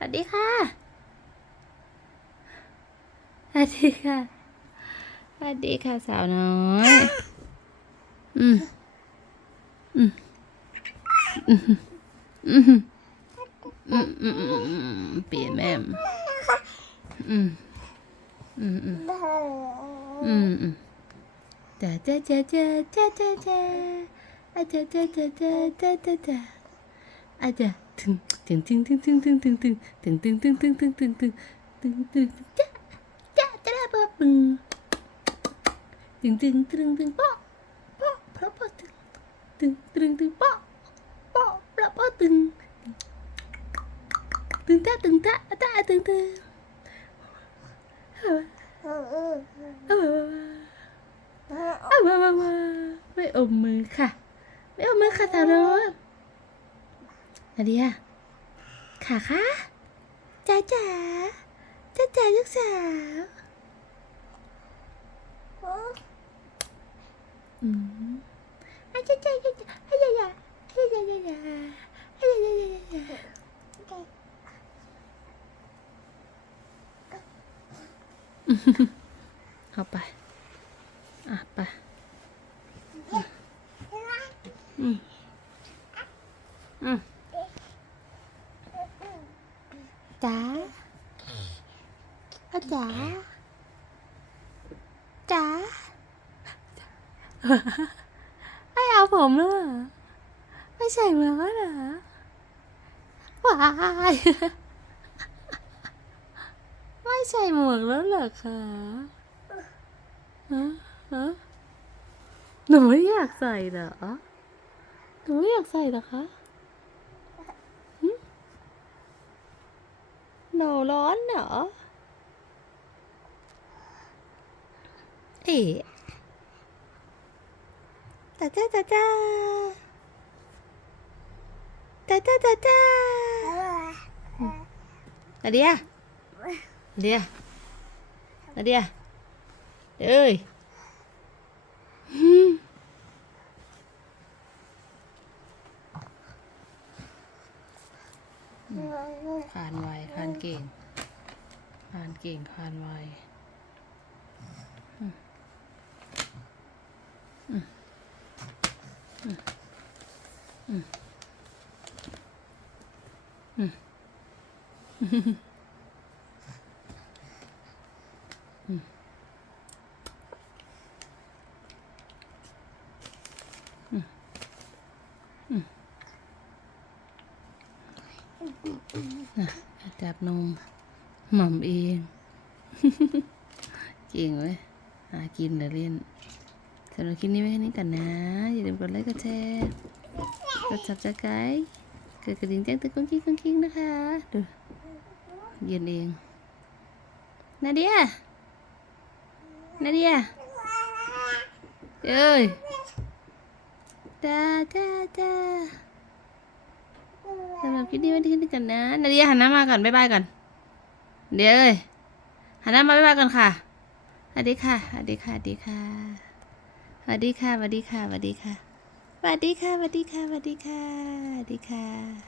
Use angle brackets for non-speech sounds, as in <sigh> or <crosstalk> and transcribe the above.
สวัสดีค่ะ สวัสดีค่ะ สวัสดีค่ะสาวน้อยอืมอืมอืม อืม อืม อืม อืม อืม เปลี่ยนแม่มอืม อืม อืม อืม อืมจ้าจ้าจ้าจ้าจ้าจ้าจ้าอาจ้าจ้าจ้าจ้าจ้า จ้าจจ้าถึงถึงถึงถึงถึงถึงถึงถึงถึงถึงถึงถึงถึงถึงถึงถึงถึงจ้าจ้าจ้าปะปึงถึงถึงถึงถึงปะปะปะปะถึงถึงถึงถึงปะปะปะปะถึงถึงตาถึงตาตาถึงถึงอ้าวว้าวว้าวไม่อมมือค่ะ ไม่อมมือค่ะสาวน้อย นาเดียค่ะคะจ๋าจ๋าจ๋าจ๋าลูกสาวอืมอาจ๋าจ๋าจ๋าจ๋าอาจ๋าจ๋าอาจ๋าจ๋าจ๋าอาจ๋าจ๋าจ๋าจ๋าเอาไป อะไปอืมอืม จ๋าอาจ๋าจ๋าไม่เอาผมแล้วเหรอไม่ใส่เหมือนกันเหรอว้ายไม่ใส่หมวกแล้วเหรอคะฮะฮะหนูไม่อยากใส่เหรอหนูไม่อยากใส่เหรอคะ nổ lớn nữa. Ê Ta ta ta ta. Ta ta ta ta. Nadia. Nadia. Nadia. Nadia ơi. <laughs> คานไวคานเก่งคานเก่งคานไวอืม จับนมหม่อมเองเก่งเว้ยหากินเดี๋ยวเล่นสำหรับคลิปนี้ไว้แค่นี้กันนะ อย่าลืมกดไลค์กดแชร์กดซับสไครต์กดกระดิ่งแจ้งเตือนกุ้งกิ้งกุ้งกิ้งนะคะดูยืนเองนาเดียนาเดียเอ้ยจ้าจ้าจ้า สำหรับคลิปนี้ไว้ที่นี่กันนะนาเดียหันหน้ามาก่อนบ๊ายบายก่อนเดี๋ยวเลยหันหน้ามาบ๊ายบายก่อนค่ะสวัสดีค่ะสวัสดีค่ะสวัสดีค่ะสวัสดีค่ะสวัสดีค่ะสวัสดีค่ะสวัสดีค่ะสวัสดีค่ะสวัสดีค่ะสวัสดีค่ะ